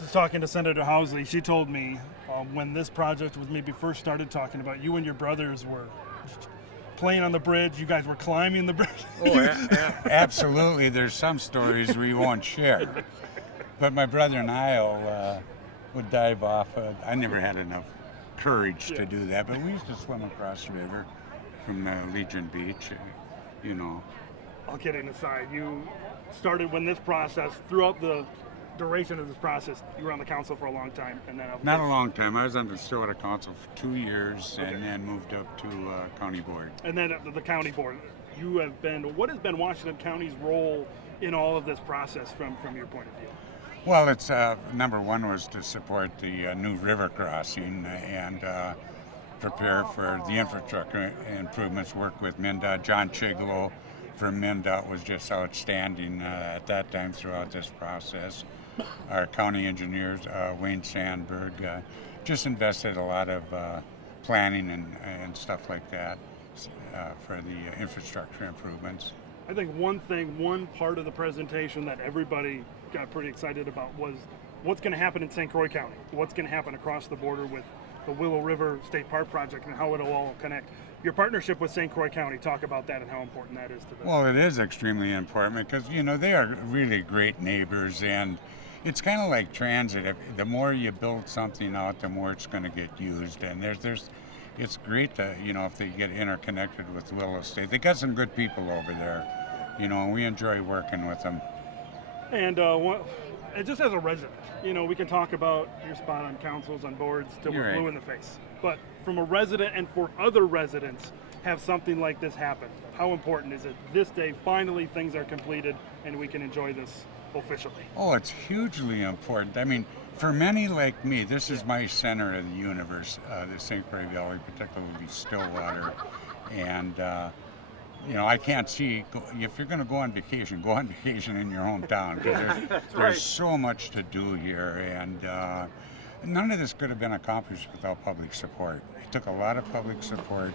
was talking to Senator Housley. She told me when this project was maybe first started talking about, you and your brothers were playing on the bridge. You guys were climbing the bridge. Oh, yeah. Absolutely. There's some stories we won't share. But my brother Niall would dive off. I never had enough courage to do that, but we used to swim across the river from Legion Beach, you know. All kidding aside, you started when this process, throughout the duration of this process, you were on the council for a long time, and then Not a long time. I was on the Stillwater Council for 2 years, and then moved up to county board. And then the county board. You have been. What has been Washington County's role in all of this process from your point of view? Well, it's number one was to support the new river crossing and prepare for the infrastructure improvements. Work with MnDOT. John Chiglow from MnDOT was just outstanding at that time throughout this process. Our county engineers, Wayne Sandberg, just invested a lot of planning and stuff like that for the infrastructure improvements. I think one part of the presentation that everybody got pretty excited about was what's going to happen in St. Croix County, what's going to happen across the border with the Willow River State Park project and how it'll all connect. Your partnership with St. Croix County, talk about that and how important that is to this. Well, it is extremely important because, you know, they are really great neighbors, and it's kind of like transit. The more you build something out, the more it's going to get used, and it's great to, you know, if they get interconnected with Willow State. They got some good people over there, you know, and we enjoy working with them. And just as a resident, you know, we can talk about your spot on councils, on boards, till we're blue in the face. But from a resident and for other residents, have something like this happen. How important is it this day, finally things are completed and we can enjoy this officially? Oh, it's hugely important. I mean, for many like me, this is my center of the universe, the St. Croix Valley, particularly Stillwater. And, you know, I can't see, if you're going to go on vacation in your hometown, because there's so much to do here. And none of this could have been accomplished without public support. It took a lot of public support.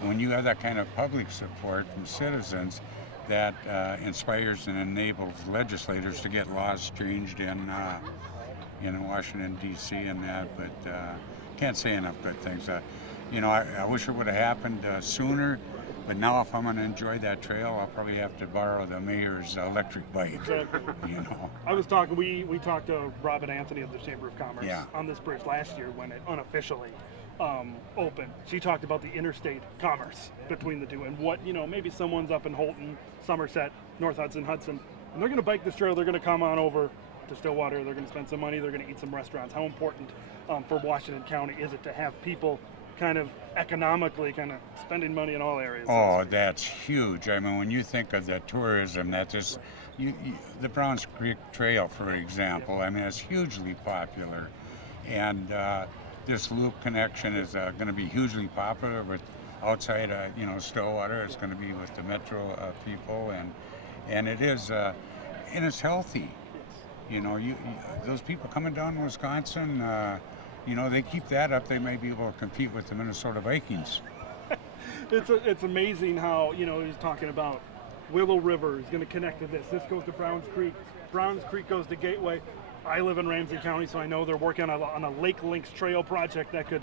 And when you have that kind of public support from citizens, that inspires and enables legislators to get laws changed in Washington, D.C. and that, but can't say enough good things. You know, I wish it would have happened sooner, but now if I'm going to enjoy that trail, I'll probably have to borrow the mayor's electric bike. Exactly. You know. I was talking, we talked to Robin Anthony of the Chamber of Commerce on this bridge last year when it unofficially opened. She talked about the interstate commerce between the two and what, you know, maybe someone's up in Holton, Somerset, North Hudson, and they're going to bike this trail, they're going to come on over to Stillwater, they're going to spend some money, they're going to eat some restaurants. How important for Washington County is it to have people kind of economically kind of spending money in all areas? Oh, that's huge. I mean, when you think of the tourism, that just, the Browns Creek Trail, for example, I mean, it's hugely popular. And this loop connection is going to be hugely popular with outside, Stillwater. It's going to be with the metro people, and it is, and it's healthy. You know, those people coming down to Wisconsin, you know, they keep that up, they may be able to compete with the Minnesota Vikings. It's amazing how, you know, he's talking about Willow River is going to connect to this. This goes to Browns Creek. Browns Creek goes to Gateway. I live in Ramsey County, so I know they're working on a Lake Links Trail project that could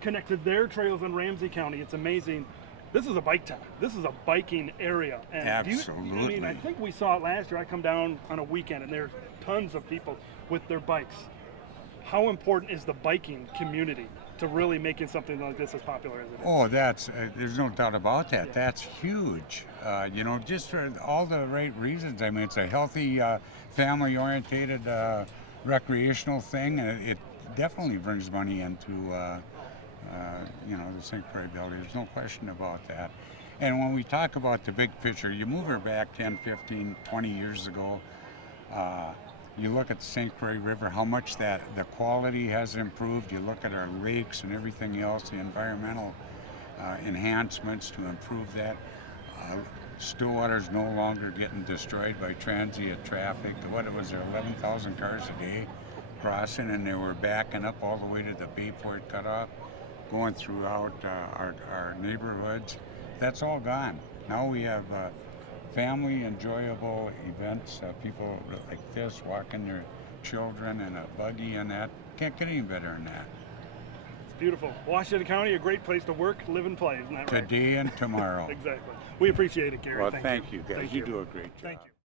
connect to their trails in Ramsey County. It's amazing. This is a bike town. This is a biking area. And absolutely. I think we saw it last year. I come down on a weekend, and there's tons of people with their bikes. How important is the biking community to really making something like this as popular as it is? Oh, there's no doubt about that. Yeah. That's huge. You know, just for all the right reasons. I mean, it's a healthy, family-oriented, recreational thing, and it definitely brings money into, the St. Croix Valley. There's no question about that. And when we talk about the big picture, you move her back 10, 15, 20 years ago, you look at the St. Croix River, how much the quality has improved. You look at our lakes and everything else, the environmental enhancements to improve that. Stillwater's no longer getting destroyed by transient traffic. What was there, 11,000 cars a day crossing, and they were backing up all the way to the Bayport cutoff, going throughout our neighborhoods. That's all gone. Now we have family enjoyable events, people like this walking their children and a buggy and that. Can't get any better than that. It's beautiful. Washington County, a great place to work, live, and play, isn't that right? Today and tomorrow. Exactly. We appreciate it, Gary. Well, thank you guys. Thank you do a great job. Thank you.